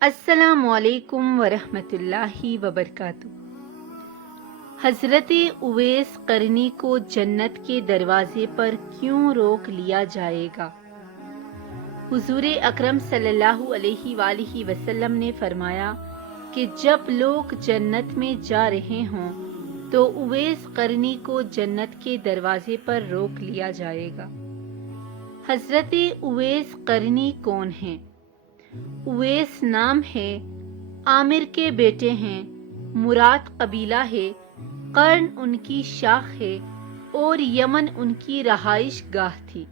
السلام علیکم ورحمۃ اللہ وبرکاتہ۔ حضرت اویس قرنی کو جنت کے دروازے پر کیوں روک لیا جائے گا؟ حضور اکرم صلی اللہ علیہ وآلہ وسلم نے فرمایا کہ جب لوگ جنت میں جا رہے ہوں تو اویس قرنی کو جنت کے دروازے پر روک لیا جائے گا۔ حضرت اویس قرنی کون ہیں؟ اویس نام ہے، عامر کے بیٹے ہیں، مراد قبیلہ ہے، قرن ان کی شاخ ہے اور یمن ان کی رہائش گاہ تھی۔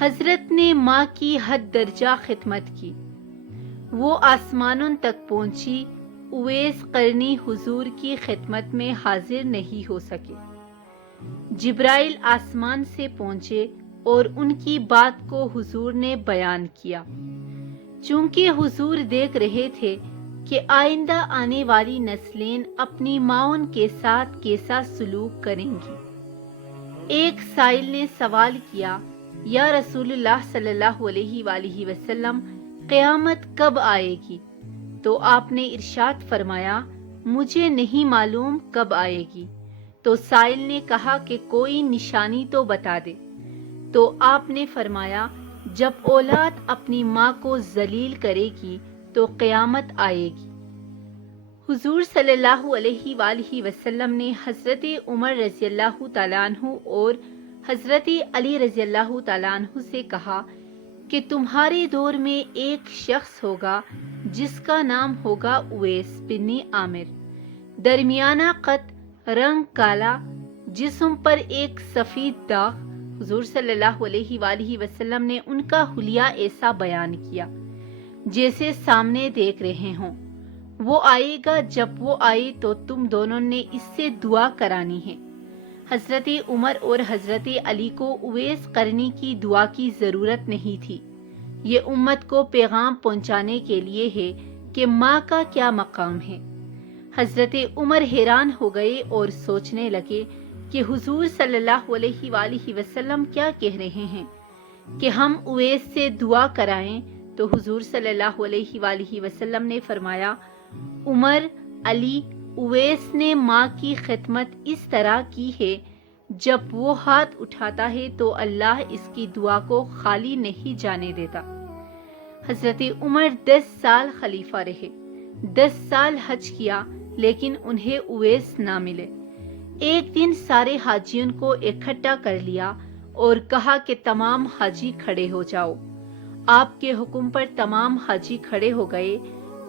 حضرت نے ماں کی حد درجہ خدمت کی، وہ آسمانوں تک پہنچی۔ اویس قرنی حضور کی خدمت میں حاضر نہیں ہو سکے۔ جبرائیل آسمان سے پہنچے اور ان کی بات کو حضور نے بیان کیا۔ چونکہ حضور دیکھ رہے تھے کہ آئندہ آنے والی نسلیں اپنی ماؤں کے ساتھ کیسا سلوک کریں گی۔ ایک سائل نے سوال کیا، یا رسول اللہ صلی اللہ علیہ وآلہ وسلم، قیامت کب آئے گی؟ تو آپ نے ارشاد فرمایا، مجھے نہیں معلوم کب آئے گی۔ تو سائل نے کہا کہ کوئی نشانی تو بتا دے۔ تو آپ نے فرمایا، جب اولاد اپنی ماں کو ذلیل کرے گی تو قیامت آئے گی۔ حضور صلی اللہ علیہ وآلہ وسلم نے حضرت عمر رضی اللہ تعالیٰ عنہ اور حضرت علی رضی اللہ تعالیٰ عنہ سے کہا کہ تمہارے دور میں ایک شخص ہوگا جس کا نام ہوگا اویس بن عامر، درمیانہ قد، رنگ کالا، جسم پر ایک سفید داغ۔ حضور صلی اللہ علیہ وآلہ وسلم نے ان کا حلیہ ایسا بیان کیا جیسے سامنے دیکھ رہے ہوں۔ وہ آئے گا، جب وہ آئے تو تم دونوں نے اس سے دعا کرانی ہے۔ حضرت عمر اور حضرت علی کو اویس قرنی کی دعا کی ضرورت نہیں تھی۔ یہ امت کو پیغام پہنچانے کے لیے ہے کہ ماں کا کیا مقام ہے۔ حضرت عمر حیران ہو گئے اور سوچنے لگے کہ حضور صلی اللہ علیہ وآلہ وسلم کیا کہہ رہے ہیں کہ ہم اویس سے دعا کرائیں۔ تو حضور صلی اللہ علیہ وآلہ وسلم نے فرمایا، عمر، علی، اویس نے ماں کی خدمت اس طرح کی ہے، جب وہ ہاتھ اٹھاتا ہے تو اللہ اس کی دعا کو خالی نہیں جانے دیتا۔ حضرت عمر 10 سال خلیفہ رہے، 10 سال حج کیا، لیکن انہیں اویس نہ ملے۔ ایک دن سارے حاجیوں کو اکٹھا کر لیا اور کہا کہ تمام حاجی کھڑے ہو جاؤ۔ آپ کے حکم پر تمام حاجی کھڑے ہو گئے۔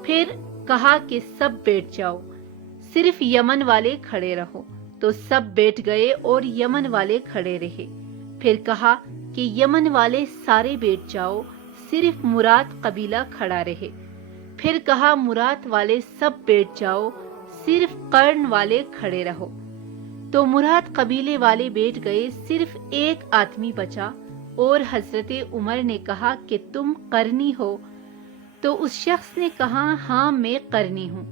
پھر کہا کہ سب بیٹھ جاؤ، صرف یمن والے کھڑے رہو۔ تو سب بیٹھ گئے اور یمن والے کھڑے رہے۔ پھر کہا کہ یمن والے سارے بیٹھ جاؤ، صرف مراد قبیلہ کھڑا رہے۔ پھر کہا مراد والے سب بیٹھ جاؤ، صرف قرن والے کھڑے رہو۔ تو مراد قبیلے والے بیٹھ گئے، صرف ایک آدمی بچا، اور حضرت عمر نے کہا کہ تم قرنی ہو؟ تو اس شخص نے کہا، ہاں میں قرنی ہوں۔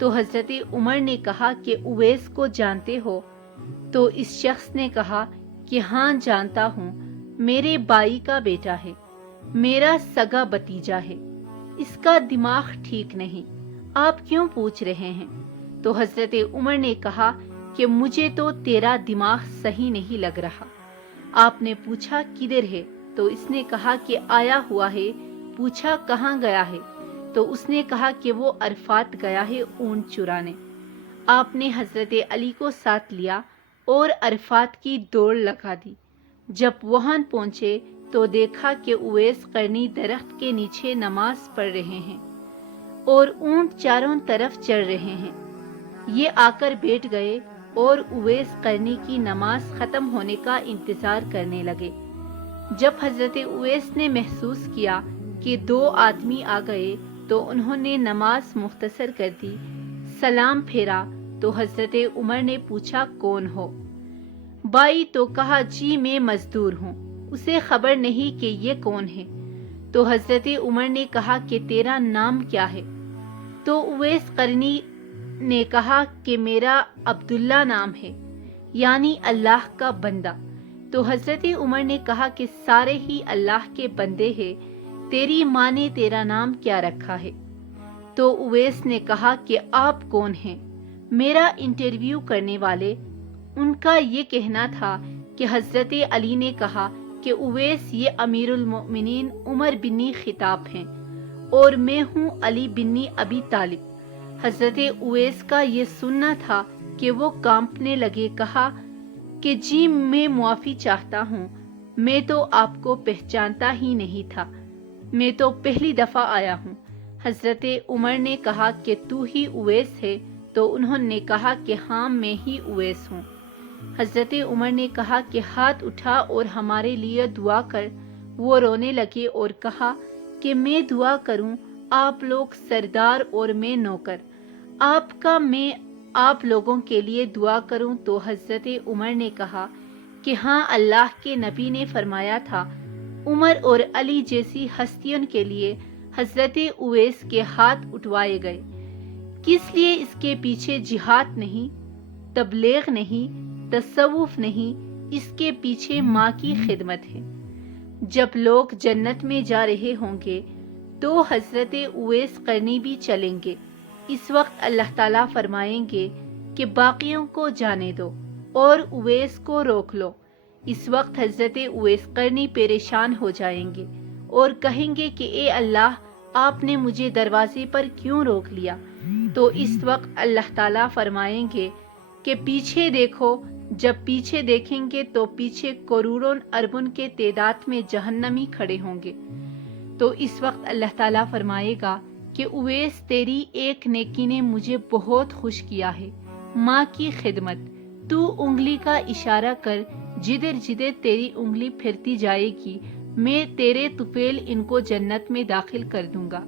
تو حضرت عمر نے کہا کہ اویس کو جانتے ہو؟ تو اس شخص نے کہا کہ ہاں جانتا ہوں، میرے بھائی کا بیٹا ہے، میرا سگا بھتیجا ہے، اس کا دماغ ٹھیک نہیں، آپ کیوں پوچھ رہے ہیں؟ تو حضرت عمر نے کہا کہ مجھے تو تیرا دماغ صحیح نہیں لگ رہا۔ آپ نے پوچھا کدھر ہے؟ تو اس نے کہا کہ آیا ہوا ہے۔ پوچھا کہاں گیا ہے؟ تو اس نے کہا کہ وہ عرفات گیا ہے اونٹ چرانے۔ آپ نے حضرت علی کو ساتھ لیا اور عرفات کی دوڑ لگا دی۔ جب وہاں پہنچے تو دیکھا کہ اویس قرنی درخت کے نیچے نماز پڑھ رہے ہیں اور اونٹ چاروں طرف چل رہے ہیں۔ یہ آ کر بیٹھ گئے اور اویس قرنی کی نماز ختم ہونے کا انتظار کرنے لگے۔ جب حضرت اویس نے محسوس کیا کہ 2 آدمی آ گئے تو انہوں نے نماز مختصر کر دی، سلام پھیرا۔ تو حضرت عمر نے پوچھا کون ہو؟ بھائی تو کہا جی میں مزدور ہوں، اسے خبر نہیں کہ یہ کون ہے۔ تو حضرت عمر نے کہا کہ تیرا نام کیا ہے؟ تو اویس قرنی نے کہا کہ میرا عبداللہ نام ہے، یعنی اللہ کا بندہ۔ تو حضرت عمر نے کہا کہ سارے ہی اللہ کے بندے ہیں، تیری ماں نے تیرا نام کیا رکھا ہے؟ تو اویس نے کہا کہ آپ کون ہیں؟ میرا انٹرویو کرنے والے، ان کا یہ کہنا تھا کہ حضرت علی نے کہا کہ اویس یہ امیر المؤمنین عمر بن خطاب ہیں اور میں ہوں علی بن ابی طالب۔ حضرت اویس کا یہ سننا تھا کہ وہ کانپنے لگے، کہا کہ جی میں معافی چاہتا ہوں، میں تو آپ کو پہچانتا ہی نہیں تھا، میں تو پہلی دفعہ آیا ہوں۔ حضرت عمر نے کہا کہ تو ہی اویس ہے؟ تو انہوں نے کہا کہ ہاں میں ہی اویس ہوں۔ حضرت عمر نے کہا کہ ہاتھ اٹھا اور ہمارے لیے دعا کر۔ وہ رونے لگے اور کہا کہ میں دعا کروں، آپ لوگ سردار اور میں نوکر، آپ کا میں آپ لوگوں کے لیے دعا کروں؟ تو حضرت عمر نے کہا کہ ہاں، اللہ کے نبی نے فرمایا تھا عمر اور علی جیسی ہستیوں کے لیے حضرت اویس کے ہاتھ اٹھوائے گئے۔ کس لیے؟ اس کے پیچھے جہاد نہیں، تبلیغ نہیں، تصوف نہیں، اس کے پیچھے ماں کی خدمت ہے۔ جب لوگ جنت میں جا رہے ہوں گے تو حضرت اویس قرنی بھی چلیں گے۔ اس وقت اللہ تعالیٰ فرمائیں گے کہ باقیوں کو جانے دو اور اویس کو روک لو۔ اس وقت حضرت اویس قرنی پریشان ہو جائیں گے اور کہیں گے کہ اے اللہ، آپ نے مجھے دروازے پر کیوں روک لیا؟ تو اس وقت اللہ تعالیٰ فرمائیں گے کہ پیچھے دیکھو۔ جب پیچھے دیکھیں گے تو پیچھے کروڑوں اربوں کے تعداد میں جہنمی کھڑے ہوں گے۔ تو اس وقت اللہ تعالیٰ فرمائے گا کہ اویس، تیری ایک نیکی نے مجھے بہت خوش کیا ہے، ماں کی خدمت۔ تو انگلی کا اشارہ کر، جدھر جدھر تیری انگلی پھرتی جائے گی میں تیرے طفیل ان کو جنت میں داخل کر دوں گا۔